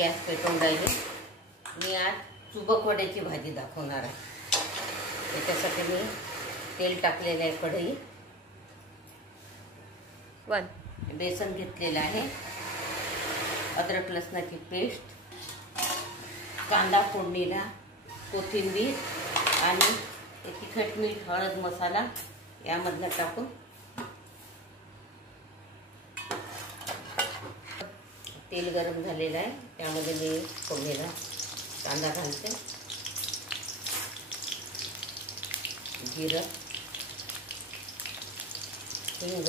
Gas पेटवून राहिले. मी आज चुबक वड्याची भाजी दाखवणार आहे. त्याच्यासाठी मी तेल टाकलेलं आहे कढई. बेसन घेतलेलं आहे, अद्रक लसणाची पेस्ट, कांदा फोडणीला, कोथिंबीर आणि तिखट मीठ हळद मसाला यामधनं टाकून तेल गरम झालेलं आहे. त्यामध्ये मी फोडणीला कांदा घालते, जिरं, हिंग,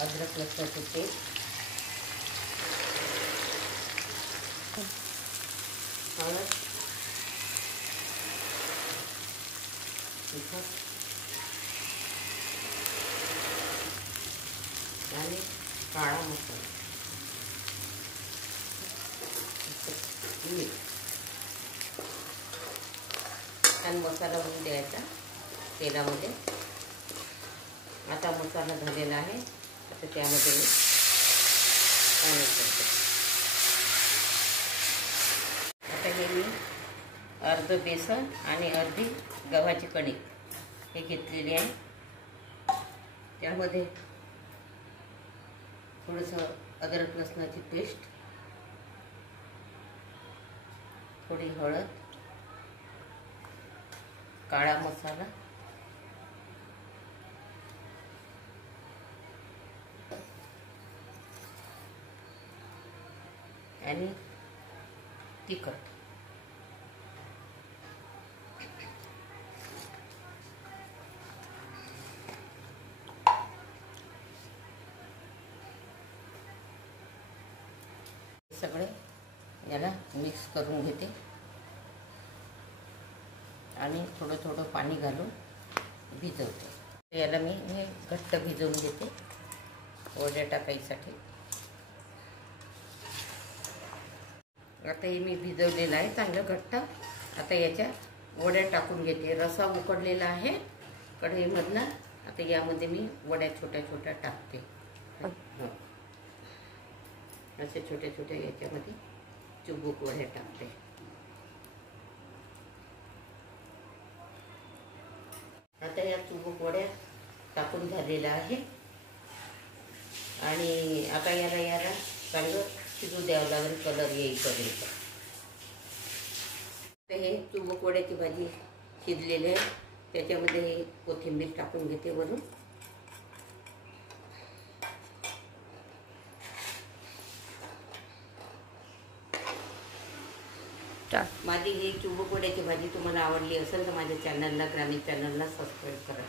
अद्रक लसणाची पेस्ट, हळद, तिखट आणि काळा मसाला, मीठ आणि मसाला होऊन द्यायचा तेलामध्ये. आता मसाला झालेला आहे. आता त्यामध्ये मी पाणी करते. आता हे मी अर्ध बेसन आणि अर्धी गव्हाची कणिक हे घेतलेली आहे. त्यामध्ये थोडंसं अद्रक लसणाची पेस्ट, थोडी हळद, काळा मसाला, आणि तिखट. सगळे याला मिक्स करून घेते आणि थोडं थोडं पाणी घालून भिजवते. याला मी हे घट्ट भिजवून घेते वड्या टाकायसाठी. आता हे मी भिजवलेलं आहे चांगलं घट्ट. आता याच्या वड्या टाकून घेते. रसा उकडलेला आहे कढईमधला. आता यामध्ये मी वड्या छोट्या छोट्या टाकते. अशा छोट्या छोट्या याच्यामध्ये चुबूक वड्या टाकते. आता या चुबूक वड्या टाकून झालेल्या आहे आणि आता याला चांगलं शिजू द्यावं लागेल कलर येईपर्यंत. तर हे चुबूक वड्याची भाजी शिजलेली आहे. त्याच्यामध्ये कोथिंबीर टाकून घेते वरून. माझी ही चुबूक वड्याची भाजी तुम्हाला आवडली असेल तर माझ्या चॅनलला, ग्रामीण चॅनलला सबस्क्राईब करा.